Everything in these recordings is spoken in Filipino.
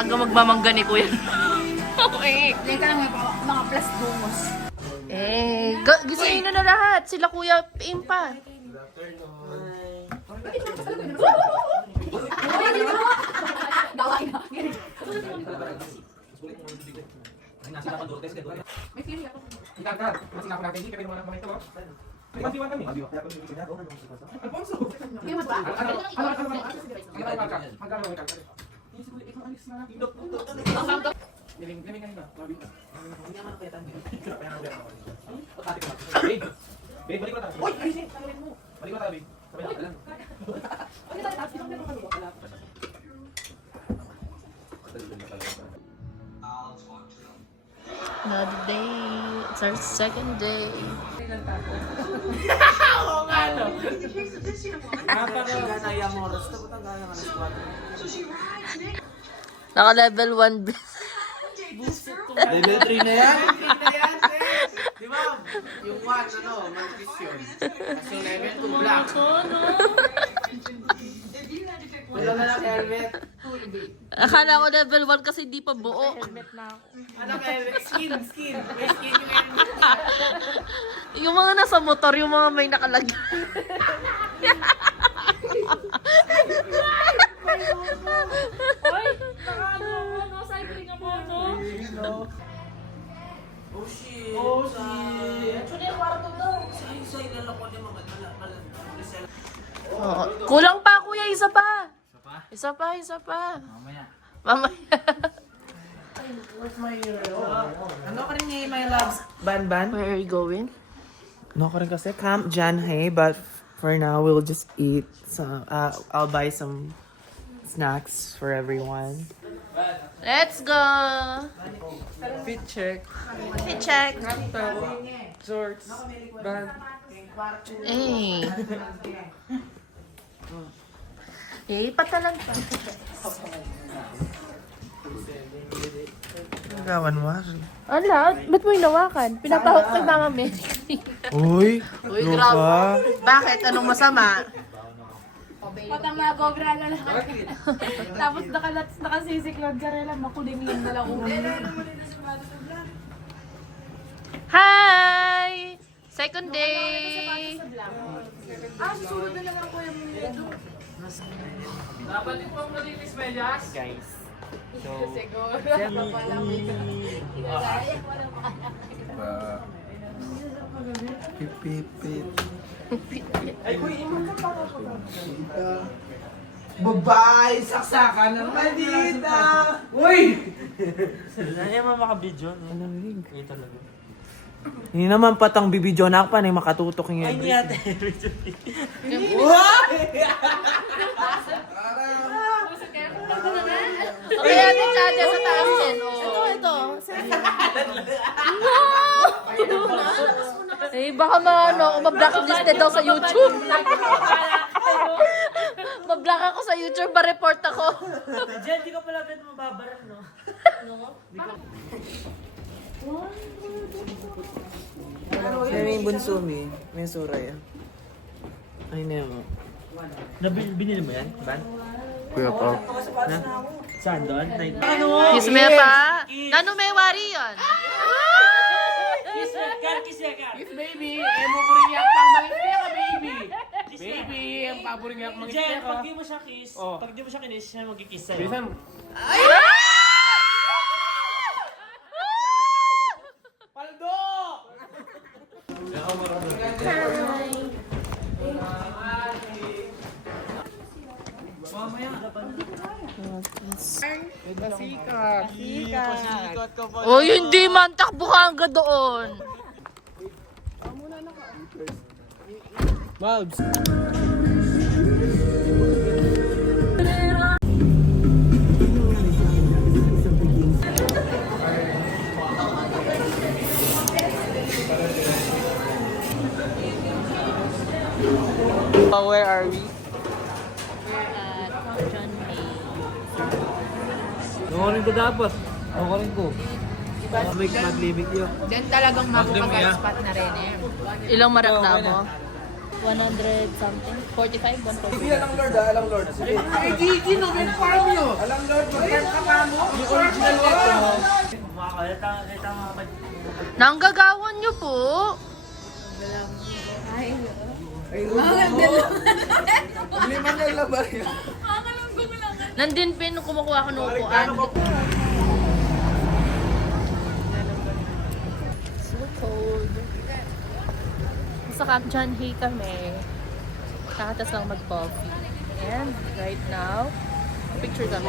aga magmamangga ni Kuya. Okay. Hindi ka lang mga plus dungos. Gisingin na lahat. Sila Kuya Pim pa. May feeling ako. Hindi mo ba? Another day. It's our second day. Naka level 1 Level 3 na yan? Di ba? Yung 1, mantis yun. Tapos yung level 2, black. Wala na lang helmet. Akala ko level 1 kasi di pa buo. Ano helmet? Skin. May skin yung helmet. Yung mga nasa motor, yung mga may nakalagay. Oy, no cycling ako, no? Oh shit. Actually, ang kwarto daw. Say na lang ko din mga Oo. Kulang pa, Kuya. Isa pa. Isa pa. Mamaya. Ano ka rin ni my loves? Ban? Where are you going? Ano ka rin kasi? Camp Janhay, but for now, we'll just eat some, I'll buy some snacks for everyone. Let's go. Fit check. Fit check. Shorts. Ban. Eh. Patalan pa. Nagawan mo. Ala, ba't mo hinawakan? Pinapahok kay Mama Mary. Uy, grabe. Bakit? Anong masama? Patang nagogra na lang. Tapos nakasisiklod ka rin lang, makulingin na lang ulo. Hi! Second day! Susunod na naman ko yung medyo. Dapat din pang malinis medyas. guys. So, Siguro. Papalamig. pipipit. Babae, saksakan ng maldita! Uy! Hindi naman makabidyo, no? Ano rin? Hindi talaga. Hindi naman patang bibidyo na pa na makatutok yung Ay, hindi ate. Okay, Ate Chadia sa taas din. Ito. Baka ma-blacklisted daw sa YouTube. Ma-block ako sa YouTube, ma-report ako. Jen, di ka pala agad mababaran, no? May bunsumi. May suray. Ay, naman. Binili mo yan, Ban? Kuya pa. Na? Saan doon? Kiss me pa. Nano may wari yun? Kiss ya, Kar. Baby, mo ko rin yak pang mangitya ka, baby. Baby, ang paboring yak mangitya Jen, ka. pag di mo siya kiss, pag di mo siya kinis, siya magkikiss sa'yo. Bisan, Paldo! Oh, hindi man. Takbo ka hanggang doon. Mabs. Where are we? Nukunin ko dapat. Nukunin ko. Maglibig yun. Diyan talagang makukagat spot na rin eh. Ilang marak na mo? 100 something. 45, 145. Sige, alang Lord ah, alang Lord. Sige. Ay, Gigi, no, may farm yun. Alang Lord, mag-farm ka pa mo. Yung original nito mo. Nanggagawan niyo po. Lima na lang ba yun? Nandun pin nung kumukuha ko ng upuan. So cold. Sa Camp John Hay kami. Kakatas lang mag-coffee. And right now, picture kami.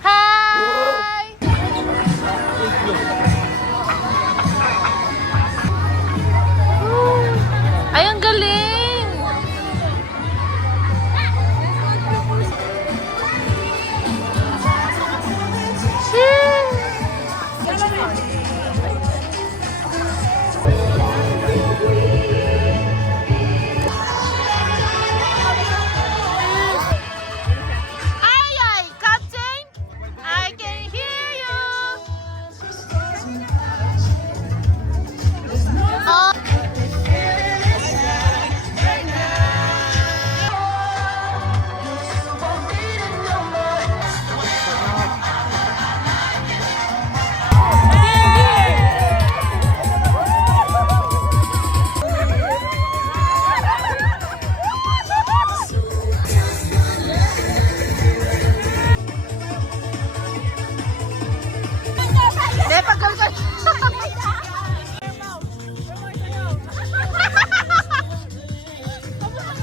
Hi! Ay, ang galing! Ay, ay, Captain! I can hear you! Oh. Hindi, paggal ka.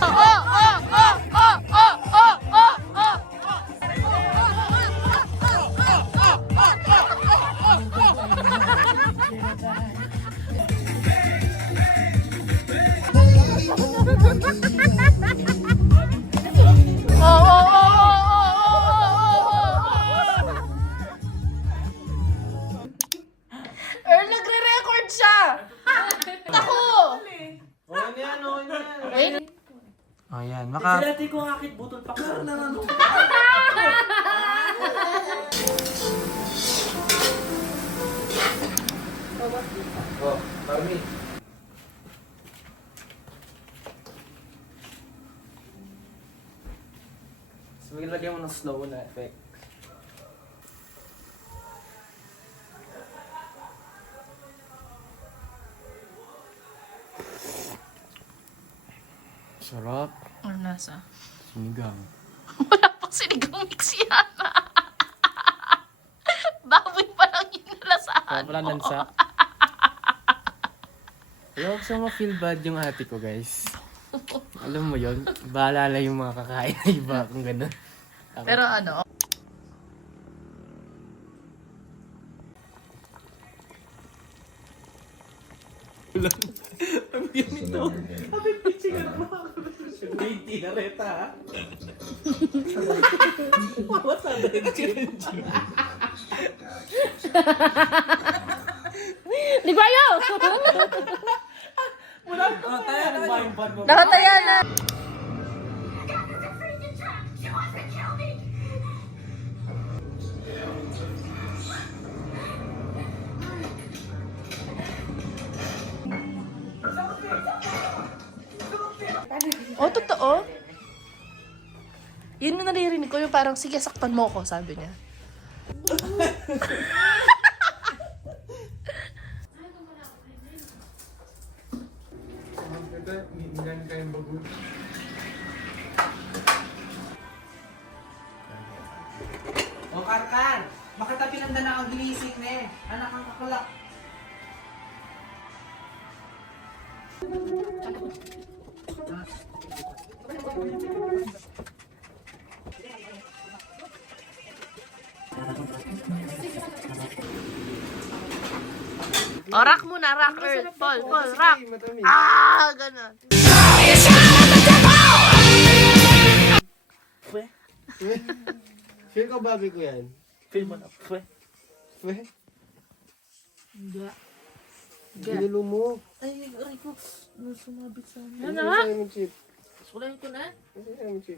Oh, oh, oh, oh, oh, oh, oh, oh. Oh, oh, oh, oh, Earl, nagre-record siya! Ako! Okay na yan, okay na yan. Wait. Oh, yan. Maka... Dati ko akit butol pa ko. Oh, Parmi. So, ilagay mo ng slow na effect. Sarap. Ano nasa? Sinigang. Wala pang sinigang mix yan. Baboy pa lang yung nalasaan Kaya pala mo. lansa. Ayaw ko ma-feel bad yung ate ko, guys. Alam mo yon, baalala yung mga kakain na iba kung gano'n. Pero ano, Hindi na reta, ha? Libayo! Oh, tayo na ba yung bad mo? Nakataya na! Oh, totoo? Yun yung naririnig ko, yung parang, sige, saktan mo ko, sabi niya. O, Karkar! Makatabi lang na ang ginising, ne. Anak ang kakulak. O, rock muna, rock, Earth. Paul, rock. Ah, ganun. Feel ko babi ko yan. Feel mo na. Fwe. Ginulo mo. Ay, aray ko. Sumabit sa amin. Ano na? Ano chip? Sulayin ko na. Ano chip?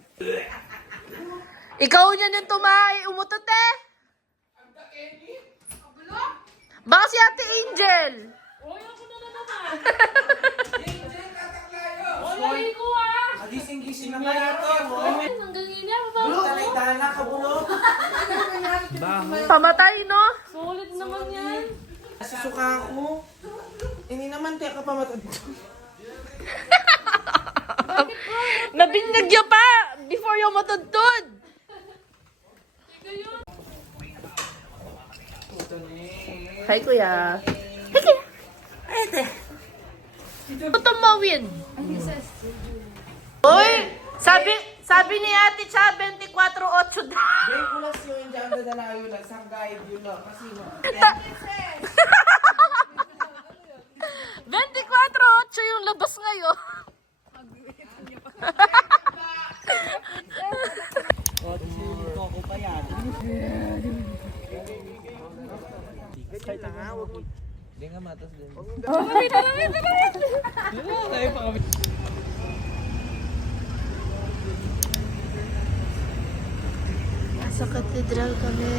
Ikaw niya nung tumay, umutot eh. Baka si Ate Angel. Pamatay, no? Sulit naman yan. Susuka ako. Hindi naman, teka pa matod. Nabinyag niya pa! Before yung matudtod! Hi, kuya. Hi, kuya. Ate. Ito tumawin. Uy! Sabi ni ate Cha, 24-8 daw. Hindi ko lang yung dyan dadala yun lang. Sa guide yun lang. Kasi 24-8 yung labas ngayon. hindi nga matas din. Sa katedral kami.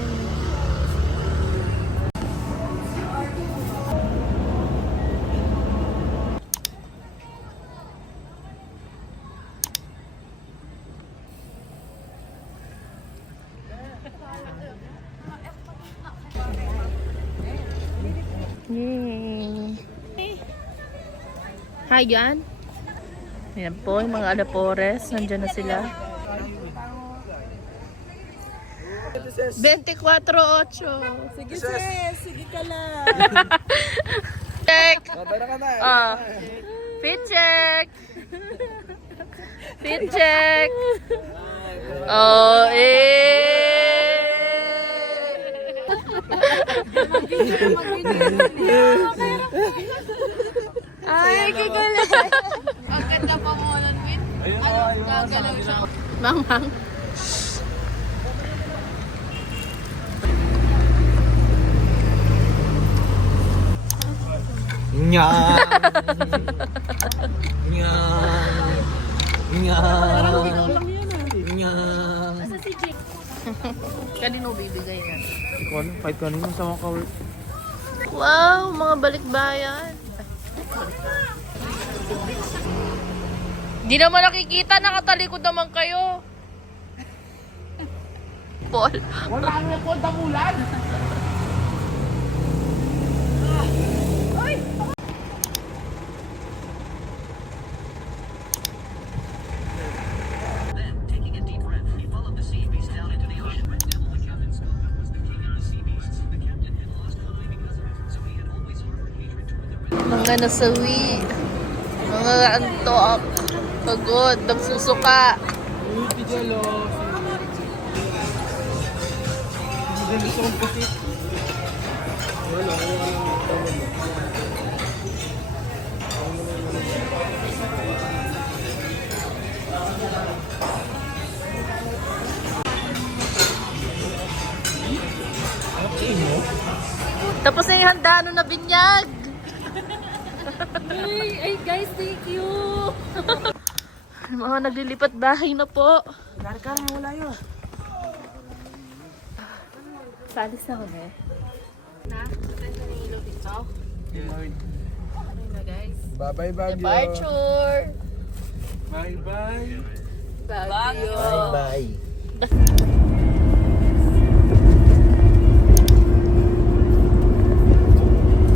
Yay! Hi, Jan. Ayan po, yung mga alapores. Nandyan na sila. 24-8. Sige, sis. Sige ka lang. Check. Fit check. Fit check. Oh, Ay, kagalang. Ang ganda pa mo nun, Win. Ano, gagalaw siya. Mang. Nyang! Nyang! Nyang! Nyang! Kanino bibigay yan? Ikaw ano? 5 kanino sa mga kawork? Wow, mga balikbayan. Di naman nakikita, nakatalikod naman kayo. Paul. Wala ang report ang ulan! Mga nasawi. Mga antok. Pagod. Nagsusuka. Tapos na yung handa na binyag. Ay, guys, thank you. Mga naglilipat bahay na po. Karkar, wala yun. Salis na kami. Bye-bye, Baguio. Departure! Bye-bye. Baguio! Bye-bye.